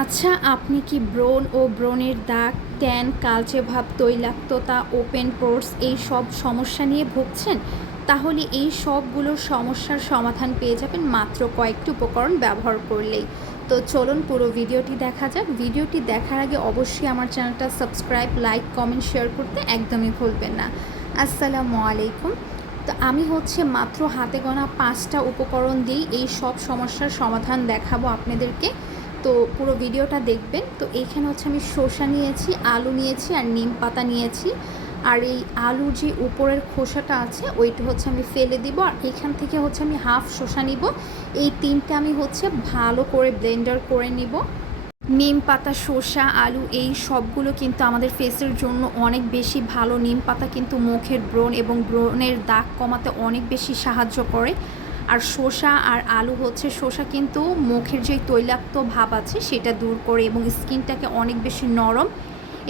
আচ্ছা আপনি কি ব্রণ ও ব্রণের দাগ, ট্যান, কালচে ভাব, তৈলাক্ততা, ওপেন পোর্স এই সব সমস্যা নিয়ে ভুগছেন? তাহলে এই সবগুলোর সমস্যার সমাধান পেয়ে যাবেন মাত্র কয়েকটি উপকরণ ব্যবহার করলেই। তো চলুন পুরো ভিডিওটি দেখা যাক। ভিডিওটি দেখার আগে অবশ্যই আমার চ্যানেলটা সাবস্ক্রাইব, লাইক, কমেন্ট, শেয়ার করতে একদমই ভুলবেন না। আসসালামু আলাইকুম। তো আমি হচ্ছে মাত্র হাতে গোনা পাঁচটা উপকরণ দিয়েই এই সব সমস্যার সমাধান দেখাবো আপনাদেরকে। তো পুরো ভিডিওটা দেখবেন। তো এইখানে হচ্ছে আমি শসা নিয়েছি, আলু নিয়েছি আর নিম পাতা নিয়েছি। আর এই আলুর যে উপরের খোসাটা আছে, ওইটা হচ্ছে আমি ফেলে দিব। আর এখান থেকে হচ্ছে আমি হাফ শসা নিব। এই তিনটা আমি হচ্ছে ভালো করে ব্লেন্ডার করে নিব। নিম পাতা শসা আলু এই সবগুলো কিন্তু আমাদের ফেসের জন্য অনেক বেশি ভালো। নিম পাতা কিন্তু মুখের ব্রণ এবং ব্রণের দাগ কমাতে অনেক বেশি সাহায্য করে। আর শসা আর আলু হচ্ছে, শসা কিন্তু মুখের যে তৈলাক্ত ভাব আছে সেটা দূর করে এবং স্কিনটাকে অনেক বেশি নরম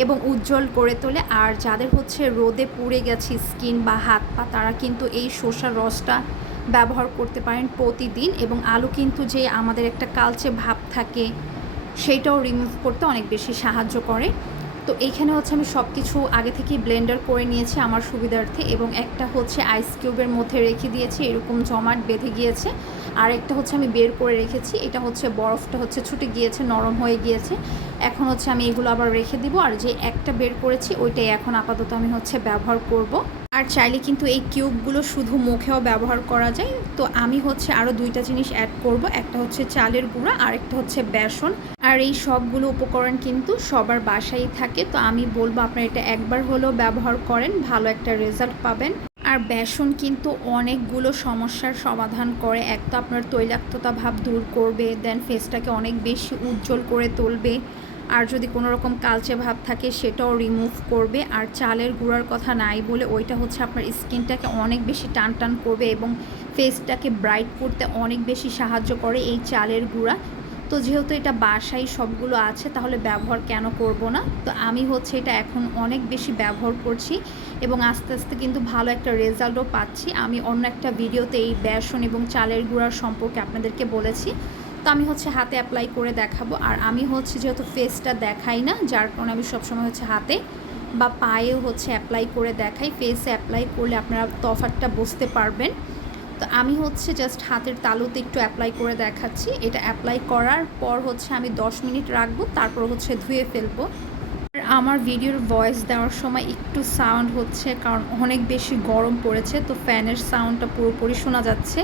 এবং উজ্জ্বল করে তোলে। আর যাদের হচ্ছে রোদে পুড়ে গেছে স্কিন বা হাত পা, তারা কিন্তু এই শসার রসটা ব্যবহার করতে পারেন প্রতিদিন এবং আলু কিন্তু যে আমাদের একটা কালচে ভাব থাকে, সেইটাও রিমুভ করতে অনেক বেশি সাহায্য করে। তো এইখানে হচ্ছে আমি সব কিছু আগে থেকেই ব্লেন্ডার করে নিয়েছি আমার সুবিধার্থে এবং একটা হচ্ছে আইস কিউবের মধ্যে রেখে দিয়েছি, এরকম জমাট বেঁধে গিয়েছে। আর একটা হচ্ছে আমি বের করে রেখেছি, এটা হচ্ছে বরফটা হচ্ছে ছুটে গিয়েছে, নরম হয়ে গিয়েছে। এখন হচ্ছে আমি এগুলো আবার রেখে দিব, আর যে একটা বের করেছি, ওইটাই এখন আপাতত আমি হচ্ছে ব্যবহার করব। আর চাইলে কিন্তু এই কিউবগুলো শুধু মুখেও ব্যবহার করা যায়। তো আমি হচ্ছে আরও দুইটা জিনিস অ্যাড করব। একটা হচ্ছে চালের গুঁড়া আর একটা হচ্ছে বেসন। আর এই সবগুলো উপকরণ কিন্তু সবার বাসায় থাকে। তো আমি বলব আপনারা এটা একবার হলেও ব্যবহার করেন, ভালো একটা রেজাল্ট পাবেন। আর বেসন কিন্তু অনেকগুলো সমস্যার সমাধান করে। এক তো আপনার তৈলাক্ততা ভাব দূর করবে দেন ফেসটাকে অনেক বেশি উজ্জ্বল করে তুলবে। আর যদি কোনো রকম কালচে ভাব থাকে, সেটাও রিমুভ করবে। আর চালের গুঁড়ার কথা নাই বলে ওইটা হচ্ছে আপনার স্কিনটাকে অনেক বেশি টান টান করবে এবং ফেসটাকে ব্রাইট করতে অনেক বেশি সাহায্য করে এই চালের গুঁড়া। তো যেহেতু এটা বাসায় সবগুলো আছে, তাহলে ব্যবহার কেন করব না? তো আমি হচ্ছে এটা এখন অনেক বেশি ব্যবহার করছি এবং আস্তে আস্তে কিন্তু ভালো একটা রেজাল্টও পাচ্ছি। আমি অন্য একটা ভিডিওতে এই বেসন এবং চালের গুঁড়ার সম্পর্কে আপনাদেরকে বলেছি। তো আমি হচ্ছে হাতে অ্যাপ্লাই করে দেখাবো। আর আমি হচ্ছে যেহেতু ফেসটা দেখাই না, যার কারণে আমি সবসময় হচ্ছে হাতে বা পায়েও হচ্ছে অ্যাপ্লাই করে দেখাই। ফেসে অ্যাপ্লাই করলে আপনারা তফাতটা বুঝতে পারবেন। তো আমি হচ্ছে জাস্ট হাতের তালুতে একটু অ্যাপ্লাই করে দেখাচ্ছি। এটা অ্যাপ্লাই করার পর হচ্ছে আমি 10 মিনিট রাখব, তারপর হচ্ছে ধুয়ে ফেলব। আমার ভিডিওর ভয়েস দেওয়ার সময় একটু সাউন্ড হচ্ছে, কারণ অনেক বেশি গরম পড়েছে, তো ফ্যানের সাউন্ডটা পুরোপুরি শোনা যাচ্ছে।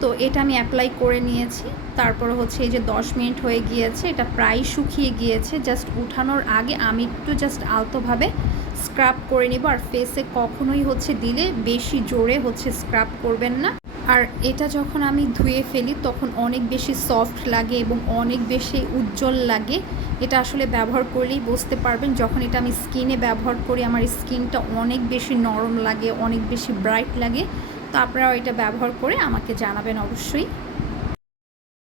তো এটা আমি অ্যাপ্লাই করে নিয়েছি। তারপর হচ্ছে এই যে 10 মিনিট হয়ে গিয়েছে, এটা প্রায় শুকিয়ে গিয়েছে। জাস্ট উঠানোর আগে আমি একটু জাস্ট আলতোভাবে স্ক্রাব করে নিব। আর ফেসে কখনোই হচ্ছে দিলে বেশি জোরে হচ্ছে স্ক্রাব করবেন না। আর এটা যখন আমি ধুয়ে ফেলি, তখন অনেক বেশি সফট লাগে এবং অনেক বেশি উজ্জ্বল লাগে। এটা আসলে ব্যবহার করলেই বুঝতে পারবেন। যখন এটা আমি স্কিনে ব্যবহার করি, আমার স্কিনটা অনেক বেশি নরম লাগে, অনেক বেশি ব্রাইট লাগে। তো আপনারা এটা ব্যবহার করে আমাকে জানাবেন অবশ্যই।